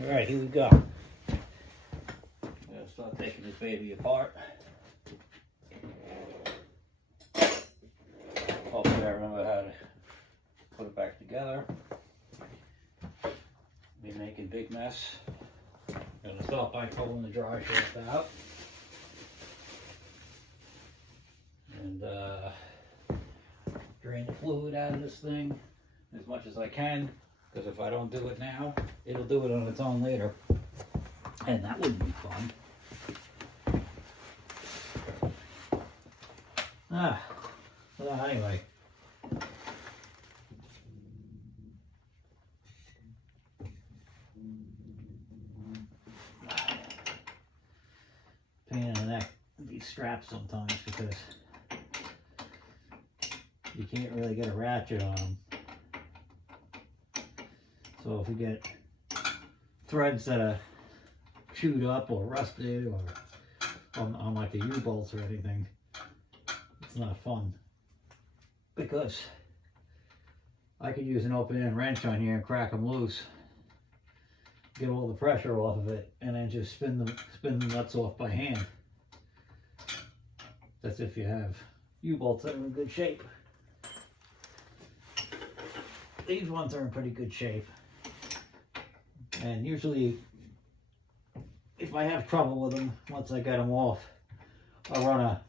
Alright, here we go. I'm gonna start taking this baby apart. Hopefully I remember how to put it back together. Be making a big mess. I'm gonna start by pulling the dry shaft out. And drain the fluid out of this thing as much as I can, because if I don't do it now, it'll do it on its own later, and that wouldn't be fun. Well, anyway. Pain in the neck, these straps sometimes, because you can't really get a ratchet on them. So if you get threads that are chewed up or rusted or on like the U-bolts or anything, it's not fun, because I could use an open end wrench on here and crack them loose, get all the pressure off of it, and then just spin the nuts off by hand. That's if you have U-bolts that are in good shape. These ones are in pretty good shape, and usually if I have trouble with them, once I get them off, I'll run a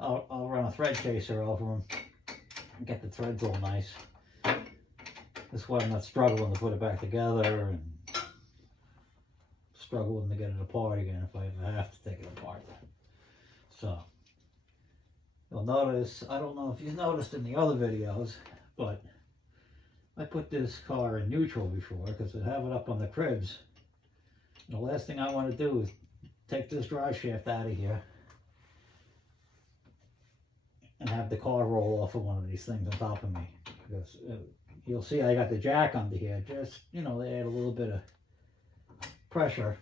I'll run a thread chaser over them and get the threads all nice. This way I'm not struggling to put it back together and struggling to get it apart again if I ever have to take it apart. So you'll notice, I don't know if you've noticed in the other videos, but I put this car in neutral before because I have it up on the cribs. And the last thing I want to do is take this drive shaft out of here and have the car roll off of one of these things on top of me. Because you'll see I got the jack under here, just, they add a little bit of pressure,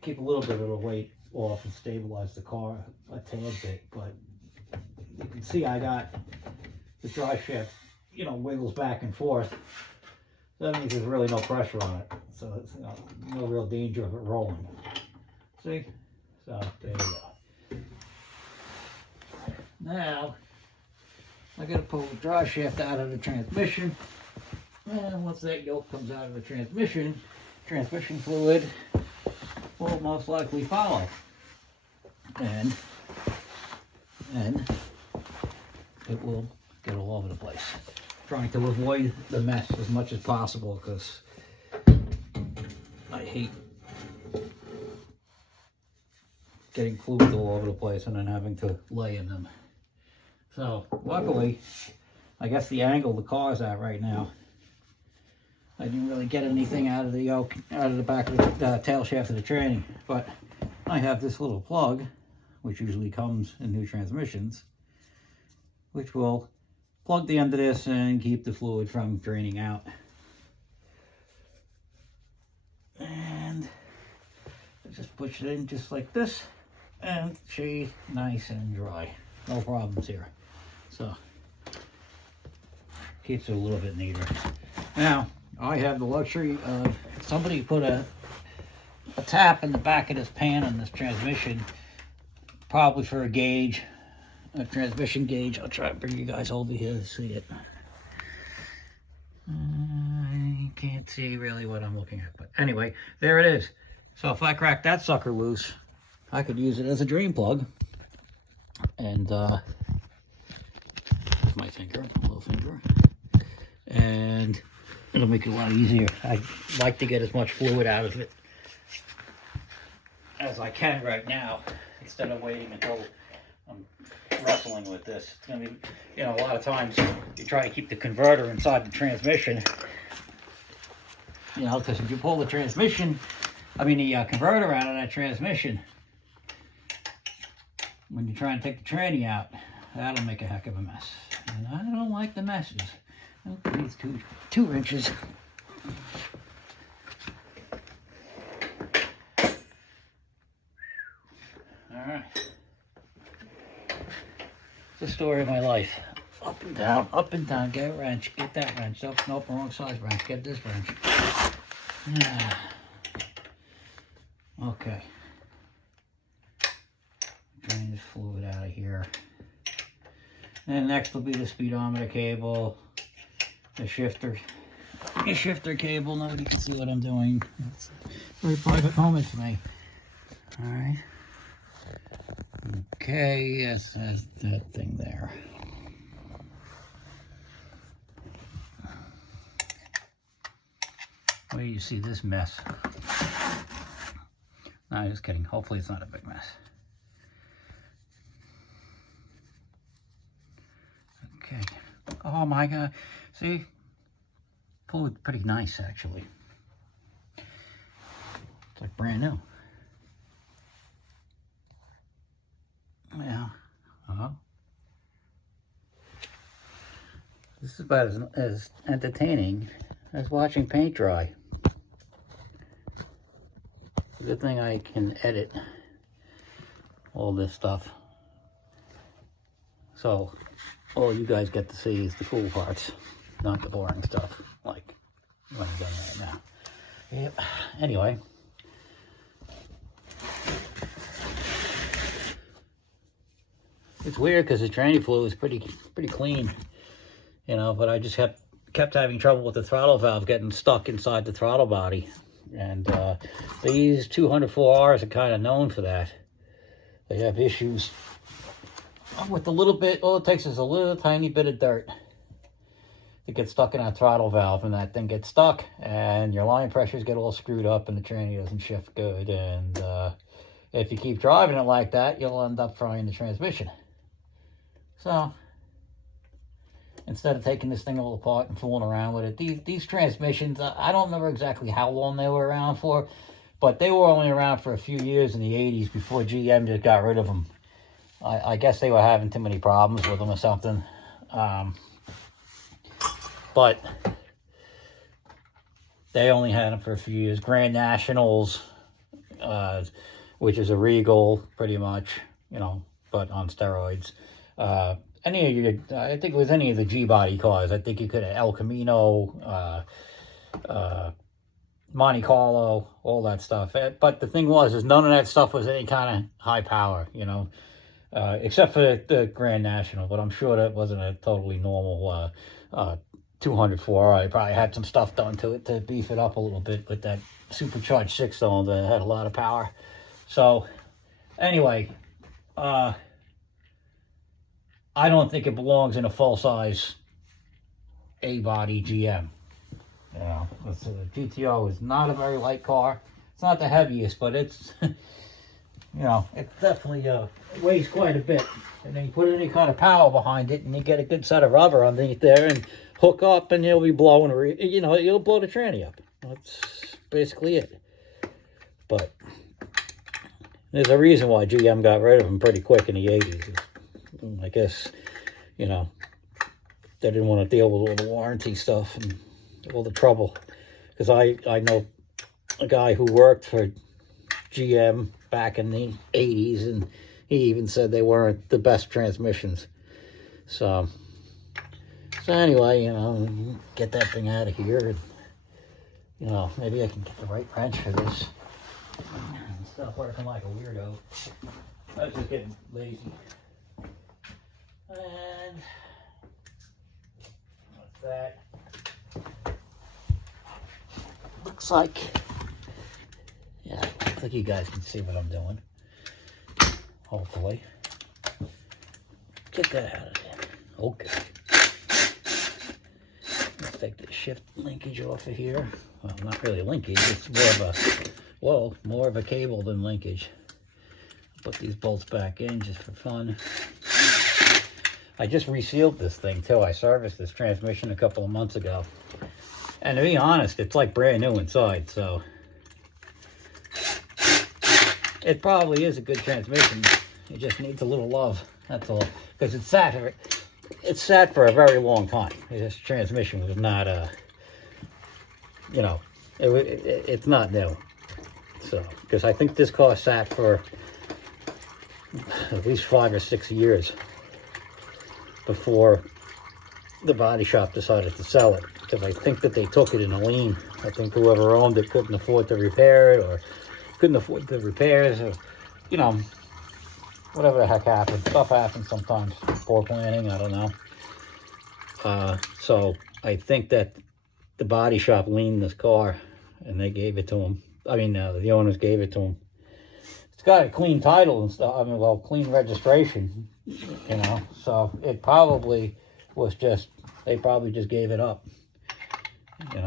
keep a little bit of the weight off and stabilize the car a tad bit. But you can see I got the drive shaft, wiggles back and forth. That means there's really no pressure on it. So it's no real danger of it rolling. See? So there you go. Now, I gotta pull the drive shaft out of the transmission. And once that yoke comes out of the transmission fluid will most likely follow. And it will get all over the place. Trying to avoid the mess as much as possible, because I hate getting fluids all over the place and then having to lay in them. So luckily, I guess the angle the car's at right now, I didn't really get anything out of the yoke, out of the back of the tail shaft of the tranny. But I have this little plug, which usually comes in new transmissions, which will plug the end of this and keep the fluid from draining out. And I just push it in just like this, and she's nice and dry. No problems here. So, keeps it a little bit neater. Now, I have the luxury of, somebody put a tap in the back of this pan on this transmission, probably for a gauge. A transmission gauge. I'll try to bring you guys over here to see it. I can't see really what I'm looking at, but anyway, there it is. So if I crack that sucker loose, I could use it as a drain plug. And my finger, little finger, and it'll make it a lot easier. I like to get as much fluid out of it as I can right now, instead of waiting until I'm wrestling with this. It's going to be, a lot of times you try to keep the converter inside the transmission, because if you pull the converter out of that transmission, when you try and take the tranny out, that'll make a heck of a mess. And I don't like the messes. Okay, it's two wrenches. All right. The story of my life. Up and down, get a wrench, get that wrench. Nope, wrong size wrench, get this wrench. Okay. Drain this fluid out of here. And next will be the speedometer cable, the shifter cable. Nobody can see what I'm doing. It's a very private moment for me. All right. Okay, yes, that's that thing there. Where do you see this mess? No, I'm just kidding. Hopefully it's not a big mess. Okay. Oh my God. See? Pulled pretty nice, actually. It's like brand new. Yeah. This is about as entertaining as watching paint dry. It's a good thing I can edit all this stuff. So all you guys get to see is the cool parts, not the boring stuff, like what I'm doing right now. Yep. Anyway. It's weird because the tranny fluid is pretty clean, you know, but I just kept having trouble with the throttle valve getting stuck inside the throttle body. And these 204Rs are kind of known for that. They have issues with a little bit. All it takes is a little tiny bit of dirt to get stuck in that throttle valve, and that thing gets stuck, and your line pressures get all screwed up, and the tranny doesn't shift good. And if you keep driving it like that, you'll end up frying the transmission. So instead of taking this thing all apart and fooling around with it, these transmissions, I don't remember exactly how long they were around for, but they were only around for a few years in the 80s before GM just got rid of them. I guess they were having too many problems with them or something. But they only had them for a few years. Grand Nationals, which is a Regal, pretty much, you know, but on steroids. Any of your, I think it was any of the G-body cars. I think you could have El Camino, Monte Carlo, all that stuff. But the thing is none of that stuff was any kind of high power, you know, except for the Grand National. But I'm sure that wasn't a totally normal 204. I probably had some stuff done to it to beef it up a little bit with that supercharged 6-cylinder that had a lot of power. So anyway, I don't think it belongs in a full-size A-body GM. You know, the GTO is not a very light car. It's not the heaviest, but it's, you know, it definitely weighs quite a bit. And then you put any kind of power behind it, and you get a good set of rubber underneath there, and hook up, and you'll be blowing, you know, you'll blow the tranny up. That's basically it. But there's a reason why GM got rid of them pretty quick in the 80s. I guess, you know, they didn't want to deal with all the warranty stuff and all the trouble. Because I know a guy who worked for GM back in the 80s, and he even said they weren't the best transmissions. So anyway, you know, get that thing out of here. And, you know, maybe I can get the right wrench for this. Stop working like a weirdo. I was just getting lazy. And what's that? Looks like, yeah, looks like you guys can see what I'm doing. Hopefully. Get that out of there. Okay. Let's take the shift linkage off of here. Well, not really linkage, it's more of a cable than linkage. Put these bolts back in just for fun. I just resealed this thing too. I serviced this transmission a couple of months ago. And to be honest, it's like brand new inside, so it probably is a good transmission. It just needs a little love, that's all. Because it's sat for a very long time. This transmission was not you know, it's not new. So, because I think this car sat for at least 5 or 6 years before the body shop decided to sell it. because I think that they took it in a lien. I think whoever owned it couldn't afford to repair it, or couldn't afford the repairs, or, you know, whatever the heck happened. Stuff happens sometimes. Poor planning, I don't know. So I think that the body shop liened this car, and they gave it to him. I mean, the owners gave it to him. It's got a clean title and stuff. I mean, well, clean registration, you know. So it probably was just, they probably just gave it up, you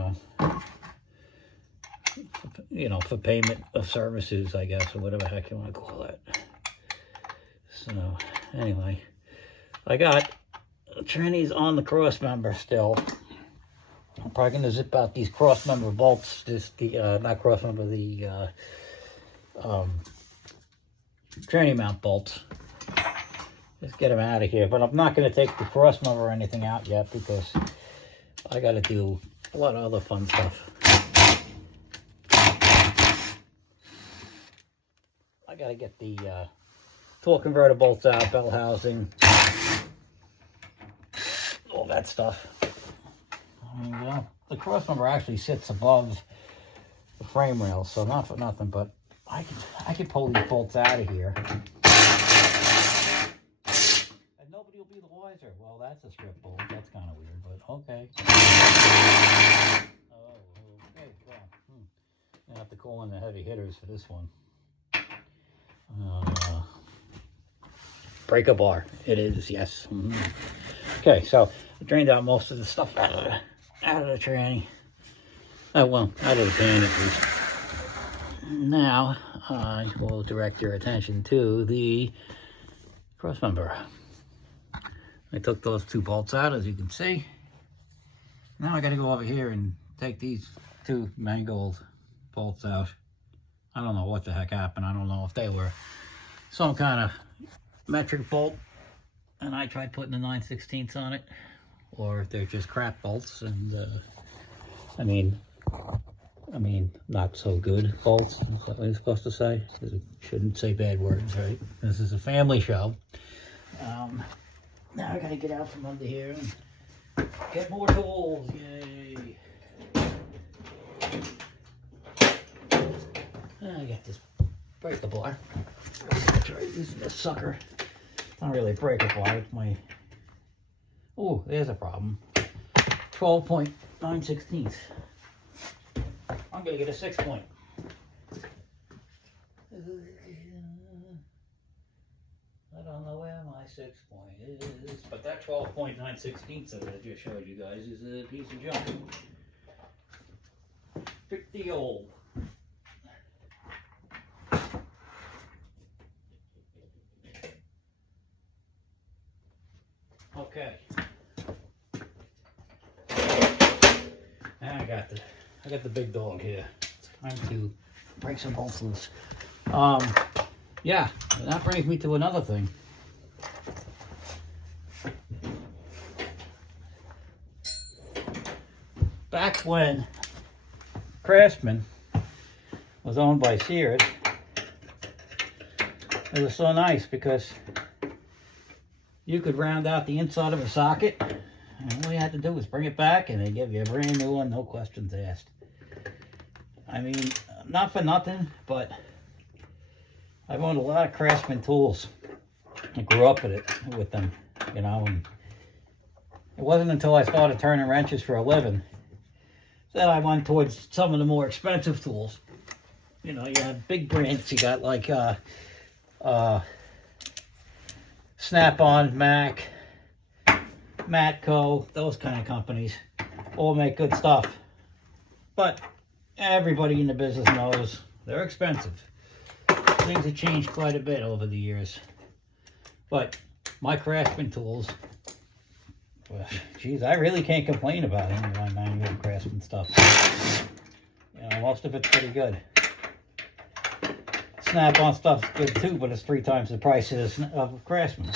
know, for payment of services, I guess, or whatever the heck you want to call it. So anyway, I got trannies on the cross member still. I'm probably going to zip out these cross member bolts, not cross member, the tranny mount bolts. Just get them out of here. But I'm not going to take the cross member or anything out yet, because I got to do a lot of other fun stuff. I got to get the torque converter bolts out, bell housing, all that stuff. I mean, you know, the cross member actually sits above the frame rail, so not for nothing, but I could pull these bolts out of here, and nobody will be the wiser. Well, that's a strip bolt. That's kind of weird, but okay. Oh, okay. Well, I have to call in the heavy hitters for this one. Breaker bar. It is, yes. Okay, so I drained out most of the stuff out of the tranny. Oh, well, out of the pan at least. Now, I will direct your attention to the cross member. I took those two bolts out, as you can see. Now I got to go over here and take these two mangold bolts out. I don't know what the heck happened. I don't know if they were some kind of metric bolt, and I tried putting the 9/16 on it, or if they're just crap bolts, and I mean, not so good bolts. That's what I'm supposed to say. It shouldn't say bad words, right? This is a family show. Now I gotta get out from under here and get more tools. Yay! I got this breaker bar. I'll try using this sucker. It's not really a breaker bar. It's my. Oh, there's a problem. 12.9/16. I'm gonna get a 6 point. I don't know where my 6 point is, but that 12.9/16 that I just showed you guys is a piece of junk. Pretty old. Okay. I got the big dog here. It's time to break some bolts loose. Yeah, that brings me to another thing. Back when Craftsman was owned by Sears, it was so nice because you could round out the inside of a socket, and all you had to do was bring it back and they give you a brand new one, no questions asked. I mean, not for nothing, but I've owned a lot of Craftsman tools. I grew up with them, you know, and it wasn't until I started turning wrenches for a living that I went towards some of the more expensive tools. You know, you have big brands. You got like Snap-on, Mac, Matco, those kind of companies all make good stuff. But everybody in the business knows they're expensive. Things have changed quite a bit over the years. But my Craftsman tools, well, geez, I really can't complain about any of my manual Craftsman stuff. You know, most of it's pretty good. Snap-on stuff's good too, but it's 3 times the price of Craftsman.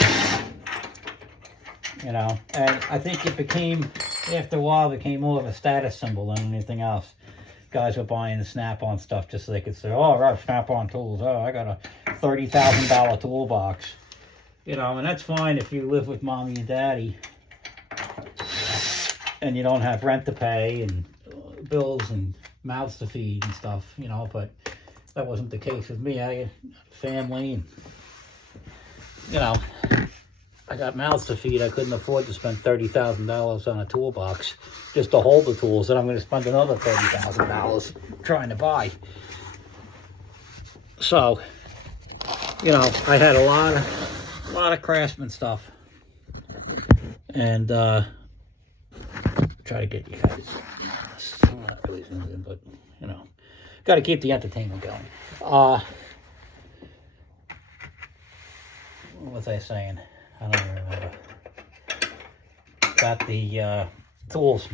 You know, and I think it became, after a while, it became more of a status symbol than anything else. Guys were buying the Snap-on stuff just so they could say, oh, I got Snap-on tools. Oh, I got a $30,000 toolbox. You know, and that's fine if you live with mommy and daddy and you don't have rent to pay and bills and mouths to feed and stuff, you know. But that wasn't the case with me. I had family, and you know, I got mouths to feed. I couldn't afford to spend $30,000 on a toolbox just to hold the tools that I'm going to spend another $30,000 trying to buy. So, you know, I had a lot of Craftsman stuff, and try to get you guys. I'm not really zoomed in, but you know, got to keep the entertainment going. What was I saying? I don't even remember. Got the tools.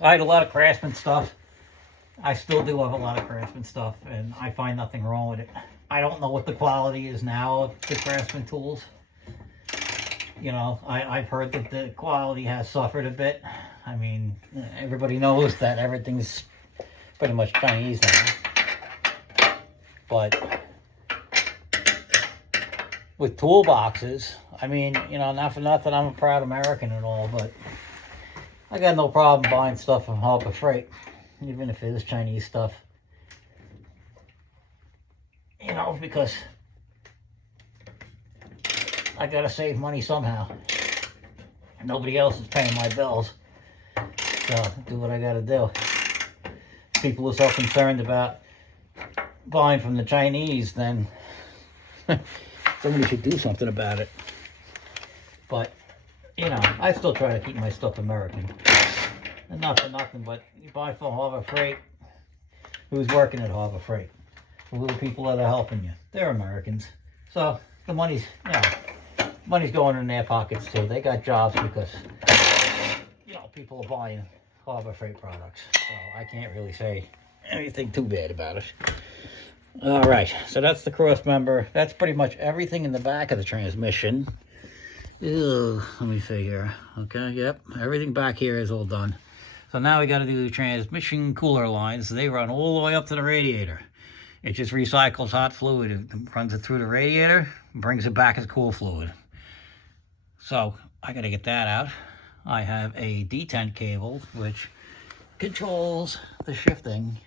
I had a lot of Craftsman stuff. I still do have a lot of Craftsman stuff, and I find nothing wrong with it. I don't know what the quality is now of the Craftsman tools. You know, I've heard that the quality has suffered a bit. I mean, everybody knows that everything's pretty much Chinese now. But with toolboxes, I mean, you know, not for nothing, I'm a proud American and all, but I got no problem buying stuff from Harbor Freight, even if it is Chinese stuff. You know, because I gotta save money somehow. Nobody else is paying my bills, so do what I gotta do. People are so concerned about buying from the Chinese, then somebody should do something about it. But, you know, I still try to keep my stuff American. And not for nothing, but you buy from Harbor Freight. Who's working at Harbor Freight? The little people that are helping you. They're Americans. So the money's, you know, money's going in their pockets too. They got jobs because, you know, people are buying Harbor Freight products. So I can't really say anything too bad about it. All right, so that's the cross member. That's pretty much everything in the back of the transmission. Ew, let me see here. Okay, yep, everything back here is all done. So now we got to do the transmission cooler lines. They run all the way up to the radiator. It just recycles hot fluid. It runs it through the radiator and brings it back as cool fluid. So I got to get that out. I have a detent cable which controls the shifting,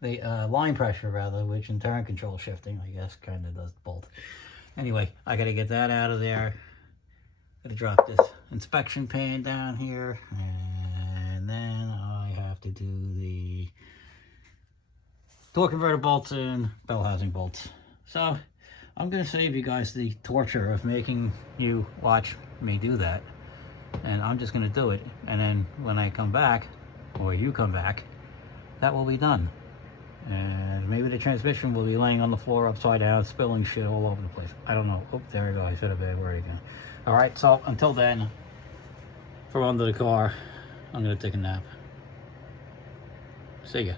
the line pressure rather, which in turn controls shifting. I guess kind of does both. Anyway, I got to get that out of there. Got to drop this inspection pan down here, and then I have to do the torque converter bolts and bell housing bolts. So I'm going to save you guys the torture of making you watch me do that, and I'm just going to do it, and then when I come back, or you come back, that will be done. And maybe the transmission will be laying on the floor upside down, spilling shit all over the place. I don't know. Oh, there we go. I said a bad word again. All right, so until then, from under the car, I'm going to take a nap. See ya.